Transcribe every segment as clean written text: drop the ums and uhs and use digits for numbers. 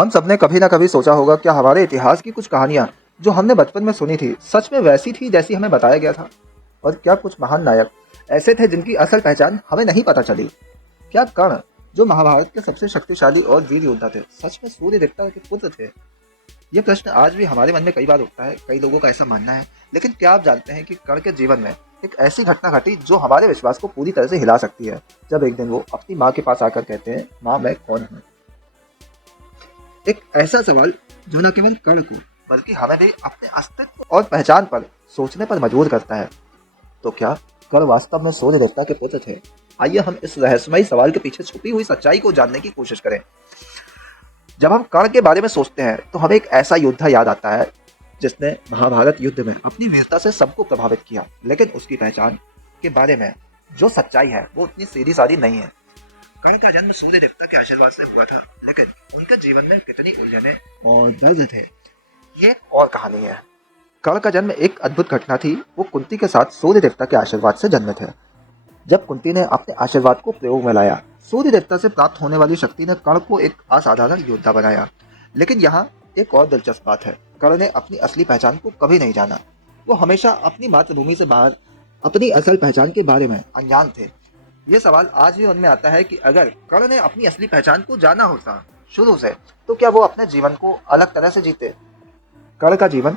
हम सबने कभी ना कभी सोचा होगा क्या हमारे इतिहास की कुछ कहानियाँ जो हमने बचपन में सुनी थी सच में वैसी थी जैसी हमें बताया गया था। और क्या कुछ महान नायक ऐसे थे जिनकी असल पहचान हमें नहीं पता चली। क्या कर्ण जो महाभारत के सबसे शक्तिशाली और वीर योद्धा थे सच में सूर्य देवता के पुत्र थे? ये प्रश्न आज भी हमारे मन में कई बार उठता है, कई लोगों का ऐसा मानना है। लेकिन क्या आप जानते हैं कि कर्ण के जीवन में एक ऐसी घटना घटी जो हमारे विश्वास को पूरी तरह से हिला सकती है। जब एक दिन वो अपनी माँ के पास आकर कहते हैं, माँ मैं कौन हूँ। एक ऐसा सवाल जो न केवल कर्ण को बल्कि हमें भी अपने अस्तित्व और पहचान पर सोचने पर मजबूर करता है। तो क्या कर्ण वास्तव में सूर्य देवता के पुत्र थे? आइए हम इस रहस्यमयी सवाल के पीछे छुपी हुई सच्चाई को जानने की कोशिश करें। जब हम कर्ण के बारे में सोचते हैं तो हमें एक ऐसा योद्धा याद आता है जिसने महाभारत युद्ध में अपनी वीरता से सबको प्रभावित किया। लेकिन उसकी पहचान के बारे में जो सच्चाई है वो उतनी सीधी सादी नहीं है। कर्ण का जन्म सूर्य देवता के आशीर्वाद से हुआ था, लेकिन उनके जीवन में कितनी उलझने और दर्द थे ये और कहानी है। कर्ण का जन्म एक अद्भुत घटना थी। वो कुंती के साथ सूर्य देवता के आशीर्वाद से जन्मे थे। जब कुंती ने अपने आशीर्वाद को प्रयोग में लाया, सूर्य देवता से प्राप्त होने वाली शक्ति ने कर्ण को एक असाधारण योद्धा बनाया। लेकिन यहाँ एक और दिलचस्प बात है, कर्ण ने अपनी असली पहचान को कभी नहीं जाना। वो हमेशा अपनी मातृभूमि से बाहर अपनी असल पहचान के बारे में अनजान थे। ये सवाल आज भी मन में आता है कि अगर कर्ण ने अपनी असली पहचान को जाना होता शुरू से तो क्या वो अपने जीवन को अलग तरह से जीते? कर्ण का जीवन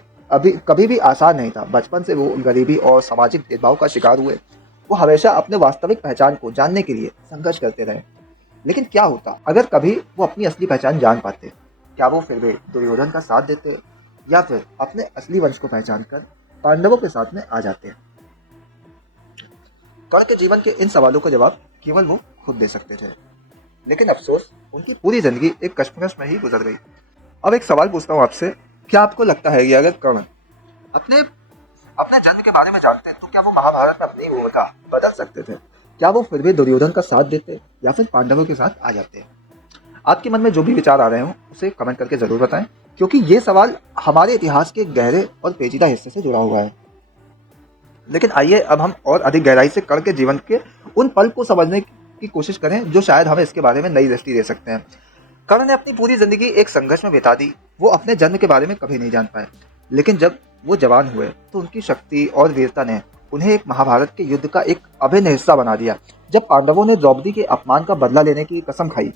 कभी भी आसान नहीं था। बचपन से वो गरीबी और सामाजिक भेदभाव का शिकार हुए। वो हमेशा अपने वास्तविक पहचान को जानने के लिए संघर्ष करते रहे। लेकिन क्या होता अगर कभी वो अपनी असली पहचान जान पाते? क्या वो फिर भी दुर्योधन का साथ देते या फिर अपने असली वंश को पहचान कर पांडवों के साथ में आ जाते? कर्ण के जीवन के इन सवालों का जवाब केवल वो खुद दे सकते थे। लेकिन अफसोस उनकी पूरी जिंदगी एक कश्मकश में ही गुजर गई। अब एक सवाल पूछता हूँ आपसे, क्या आपको लगता है कि अगर कर्ण अपने अपने जन्म के बारे में जानते तो क्या वो महाभारत में अपनी भूमिका बदल सकते थे? क्या वो फिर भी दुर्योधन का साथ देते या फिर पांडवों के साथ आ जाते? आपके मन में जो भी विचार आ रहे हो उसे कमेंट करके जरूर बताएं, क्योंकि ये सवाल हमारे इतिहास के गहरे और पेचीदा हिस्से से जुड़ा हुआ है। लेकिन आइए अब हम और अधिक गहराई से कर्ण के जीवन के उन पल को समझने की कोशिश करें जो शायद हमें इसके बारे में नई दृष्टि दे सकते हैं। कर्ण ने अपनी पूरी जिंदगी एक संघर्ष में बिता दी। वो अपने जन्म के बारे में कभी नहीं जान पाए, लेकिन जब वो जवान हुए तो उनकी शक्ति और वीरता ने उन्हें एक महाभारत के युद्ध का एक अभिन्न हिस्सा बना दिया। जब पांडवों ने द्रौपदी के अपमान का बदला लेने की कसम खाई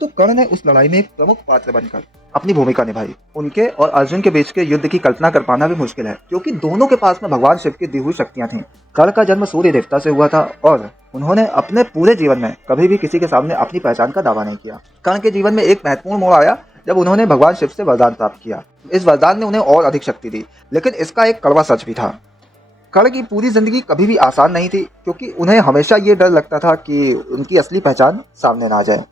तो कर्ण ने उस लड़ाई में एक प्रमुख पात्र बनकर अपनी भूमिका निभाई। उनके और अर्जुन के बीच के युद्ध की कल्पना कर पाना भी मुश्किल है, क्योंकि दोनों के पास में भगवान शिव की दी हुई शक्तियां थीं। कर्ण का जन्म सूर्य देवता से हुआ था और उन्होंने अपने पूरे जीवन में कभी भी किसी के सामने अपनी पहचान का दावा नहीं किया। कर्ण के जीवन में एक महत्वपूर्ण मोड़ आया जब उन्होंने भगवान शिव से वरदान प्राप्त किया। इस वरदान ने उन्हें और अधिक शक्ति दी, लेकिन इसका एक कड़वा सच भी था। कर्ण की पूरी जिंदगी कभी भी आसान नहीं थी, क्योंकि उन्हें हमेशा ये डर लगता था कि उनकी असली पहचान सामने ना आ जाए।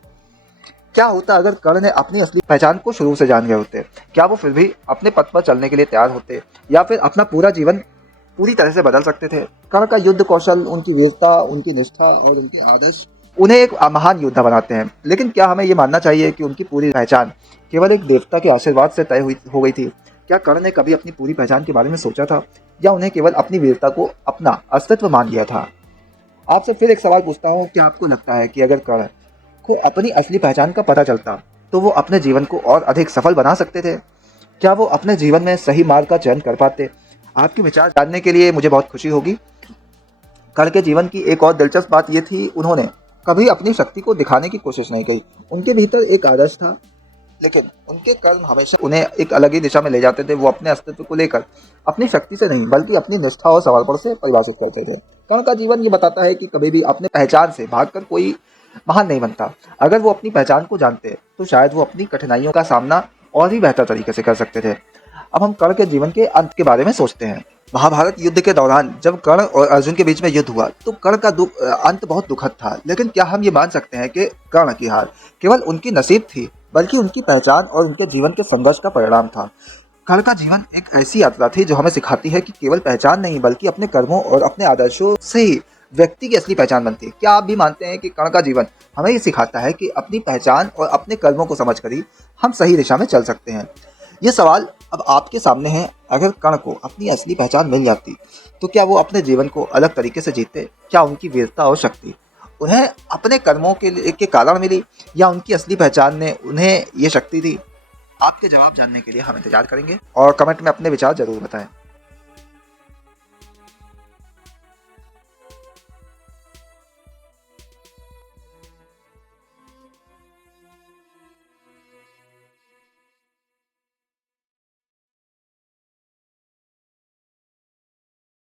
क्या होता अगर कर्ण ने अपनी असली पहचान को शुरू से जान गए होते? क्या वो फिर भी अपने पथ पर चलने के लिए तैयार होते या फिर अपना पूरा जीवन पूरी तरह से बदल सकते थे? कर्ण का युद्ध कौशल, उनकी वीरता, उनकी निष्ठा और उनके आदर्श उन्हें एक महान योद्धा बनाते हैं। लेकिन क्या हमें ये मानना चाहिए कि उनकी पूरी पहचान केवल एक देवता के आशीर्वाद से तय हो गई थी? क्या कर्ण ने कभी अपनी पूरी पहचान के बारे में सोचा था या उन्हें केवल अपनी वीरता को अपना अस्तित्व मान लिया था? आपसे फिर एक सवाल पूछता हूँ, क्या आपको लगता है कि अगर कर्ण को अपनी असली पहचान का पता चलता तो वो अपने जीवन को और अधिक सफल बना सकते थे? क्या वो अपने जीवन में सही मार्ग का चयन कर पाते? आपके विचार जानने के लिए मुझे बहुत खुशी होगी। कर्ण के जीवन की एक और दिलचस्प बात ये थी, उन्होंने कभी अपनी शक्ति को दिखाने की कोशिश नहीं की। उनके भीतर एक आदर्श था, लेकिन उनके कर्म हमेशा उन्हें एक अलग ही दिशा में ले जाते थे। वो अपने अस्तित्व को लेकर अपनी शक्ति से नहीं बल्कि अपनी निष्ठा और समर्पण से परिभाषित करते थे। कर्ण का जीवन ये बताता है कि कभी भी अपने पहचान से भागकर कोई महान नहीं बनता। अगर वो अपनी पहचान को जानते तो शायद वो अपनी कठिनाइयों का सामना और भी बेहतर तरीके से कर सकते थे। अब हम कर्ण के जीवन के अंत के बारे में सोचते हैं। महाभारत युद्ध के दौरान जब कर्ण और अर्जुन के बीच में युद्ध हुआ तो कर्ण का अंत बहुत दुखद था। लेकिन क्या हम ये मान सकते हैं कि कर्ण की हार केवल उनकी नसीब थी, बल्कि उनकी पहचान और उनके जीवन के संघर्ष का परिणाम था? कर्ण का जीवन एक ऐसी यात्रा थी जो हमें सिखाती है कि केवल पहचान नहीं बल्कि अपने कर्मों और अपने आदर्शों से ही व्यक्ति की असली पहचान बनती है। क्या आप भी मानते हैं कि कर्ण का जीवन हमें ये सिखाता है कि अपनी पहचान और अपने कर्मों को समझकर ही हम सही दिशा में चल सकते हैं? ये सवाल अब आपके सामने है। अगर कर्ण को अपनी असली पहचान मिल जाती तो क्या वो अपने जीवन को अलग तरीके से जीते? क्या उनकी वीरता और शक्ति उन्हें अपने कर्मों के कारण मिली या उनकी असली पहचान ने उन्हें ये शक्ति दी? आपके जवाब जानने के लिए हम इंतजार करेंगे और कमेंट में अपने विचार जरूर बताएं।